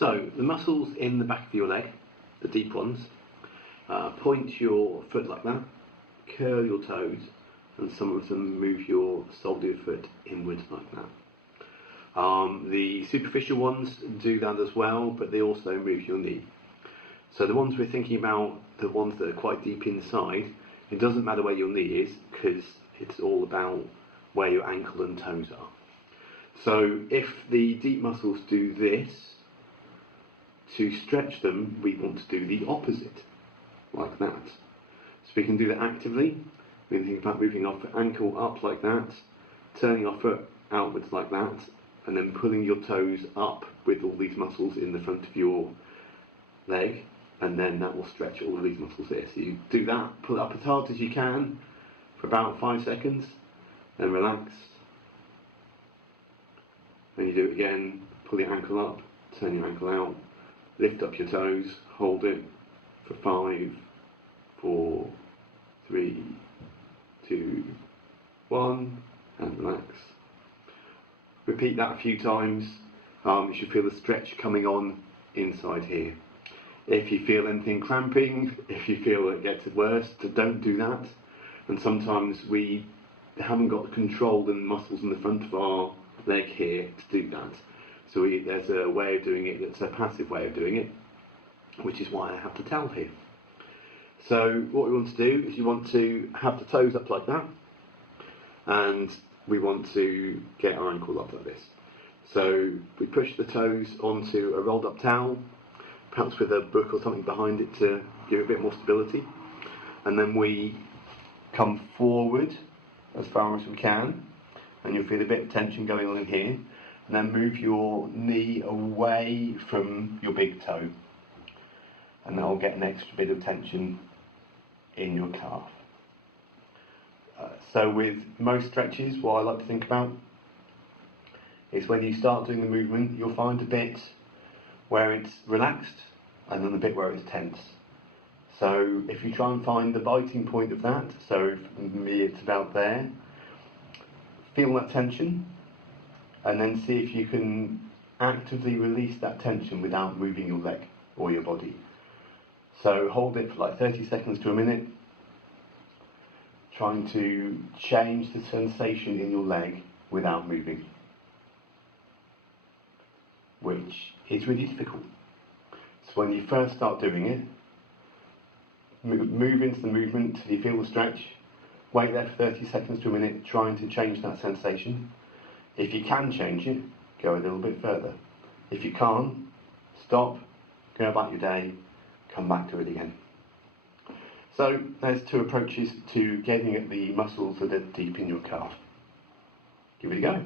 So the muscles in the back of your leg, the deep ones, point your foot like that, curl your toes, and some of them move your sole of your foot inwards like that. The superficial ones do that as well, but they also move your knee. So the ones we're thinking about, the ones that are quite deep inside, it doesn't matter where your knee is, because it's all about where your ankle and toes are. So if the deep muscles do this, to stretch them, we want to do the opposite, like that. So we can do that actively. We can think about moving our ankle up like that, turning our foot outwards like that, and then pulling your toes up with all these muscles in the front of your leg, and then that will stretch all of these muscles here. So you do that, pull it up as hard as you can for about 5 seconds, then relax. Then you do it again, pull your ankle up, turn your ankle out, lift up your toes, hold it for 5, 4, 3, 2, 1, and relax. Repeat that a few times. You should feel the stretch coming on inside here. If you feel anything cramping, if you feel it gets worse, don't do that. And sometimes we haven't got control in the muscles in the front of our leg here to do that. So there's a way of doing it that's a passive way of doing it, which is why I have the towel here. So what we want to do is you want to have the toes up like that, and we want to get our ankle up like this. So we push the toes onto a rolled up towel, perhaps with a book or something behind it to give it a bit more stability, and then we come forward as far as we can, and you'll feel a bit of tension going on in here, and then move your knee away from your big toe, and that will get an extra bit of tension in your calf. So with most stretches, what I like to think about is when you start doing the movement, you'll find a bit where it's relaxed and then a bit where it's tense. So if you try and find the biting point of that, so for me it's about there, feel that tension, and then see if you can actively release that tension without moving your leg or your body. So hold it for like 30 seconds to a minute, trying to change the sensation in your leg without moving, which is really difficult. So when you first start doing it, move into the movement till you feel the stretch, wait there for 30 seconds to a minute, trying to change that sensation. If you can change it, go a little bit further. If you can't, stop, go about your day, come back to it again. So there's 2 approaches to getting at the muscles that are deep in your calf. Give it a go.